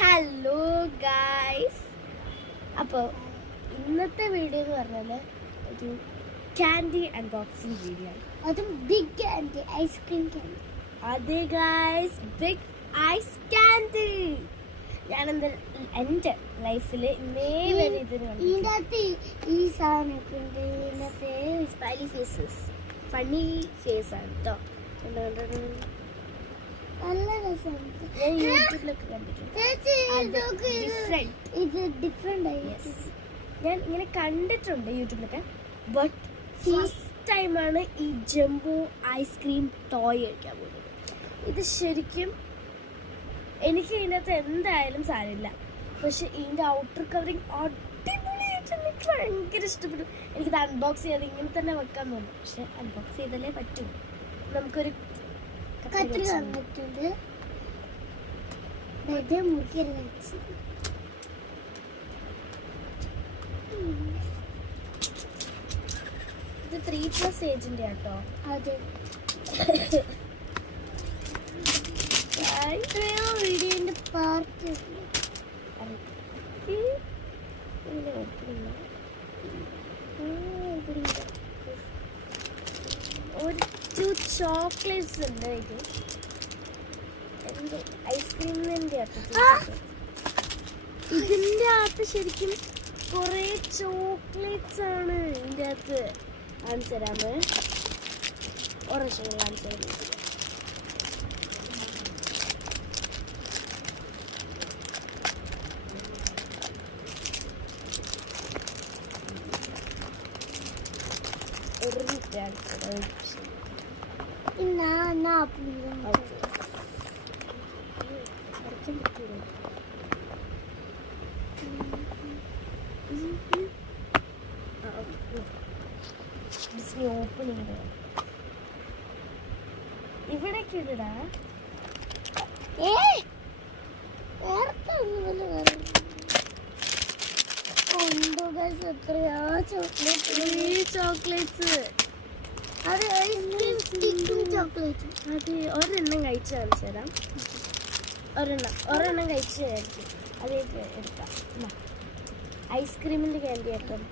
Hello guys, അപ്പോൾ ഇന്നത്തെ video എന്ന് പറഞ്ഞാൽ ഒരു ക്യാൻഡി അൺബോക്സിങ് വീഡിയോ ആണ്. അതും ബിഗ് ക്യാൻഡി, ഐസ്ക്രീം ക്യാൻഡി. അതെ ഗായ്സ്, ബിഗ് ഐസ് ക്യാൻഡി. ഞാൻ എൻ്റെ ലൈഫിൽ ഇന്നേ വരെ ഇതിനകത്ത് ഈ സാധനമൊക്കെ സ്മൈലി ഫേസസ്, ഫണ്ണി ഫേസ് ആണ് കേട്ടോ. നല്ല രസമാണ്. ഞാൻ യൂട്യൂബിലൊക്കെ കണ്ടിട്ടുണ്ട്. ഇത് ഡിഫറെന്റ് ആയി ഞാൻ ഇങ്ങനെ കണ്ടിട്ടുണ്ട് യൂട്യൂബിലൊക്കെ. ബട്ട് ഫസ്റ്റ് ടൈമാണ് ഈ ജംബോ ഐസ്ക്രീം ടോയ് കഴിക്കാൻ പോകുന്നത്. ഇത് ശരിക്കും എനിക്ക് ഇതിനകത്ത് എന്തായാലും സാരമില്ല, പക്ഷെ ഇതിൻ്റെ ഔട്ടർ കവറിങ് അടിപൊളിയായിട്ടുണ്ട്. എനിക്ക് ഭയങ്കര ഇഷ്ടപ്പെട്ടു. എനിക്കിത് അൺബോക്സ് ചെയ്യാതെ ഇങ്ങനെ തന്നെ വെക്കാൻ തോന്നും, പക്ഷെ അൺബോക്സ് ചെയ്താലേ പറ്റൂ. നമുക്കൊരു കത്രിക വന്നിട്ടുണ്ട്. ഇത് 3+ ഏജിന്റെ ആട്ടോ. അതെ, വീഡിയോന്റെ പാർട്ട് ഒരു ചോക്ലേറ്റ്സ് ഉണ്ട്. ഇത് എന്തോ ഐസ്ക്രീമിൻ്റെ അകത്ത്, ഇതിൻ്റെ അകത്ത് ശരിക്കും കുറേ ചോക്ലേറ്റ്സ് ആണ് ഇതിൻ്റെ അകത്ത്. കാണിച്ചു തരാമേ, ഒരക്ഷരം കാണിച്ചു തരാം. ഓപ്പൺ ചെയ്ത് ഇവിടേക്ക് ഇടാ. ചോക്ലേറ്റ്സ് അത് ചോക്ലേറ്റ്. അത് ഒരെണ്ണം കഴിച്ച് കാണിച്ചു തരാം. ഒരെണ്ണം കഴിച്ച് കഴിക്കും. അത് എടുക്കാം. ഐസ്ക്രീമിൻ്റെ ക്യാൻഡി ആക്കാം.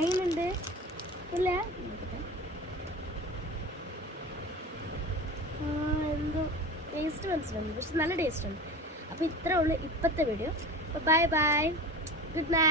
എങ്ങനെയുണ്ട്? ഇല്ല എന്തോ ടേസ്റ്റ് മനസ്സിലുണ്ട്, പക്ഷെ നല്ല ടേസ്റ്റ് ഉണ്ട്. അപ്പോൾ ഇത്രേ ഉള്ളൂ ഇപ്പോഴത്തെ video. Bye bye, good night.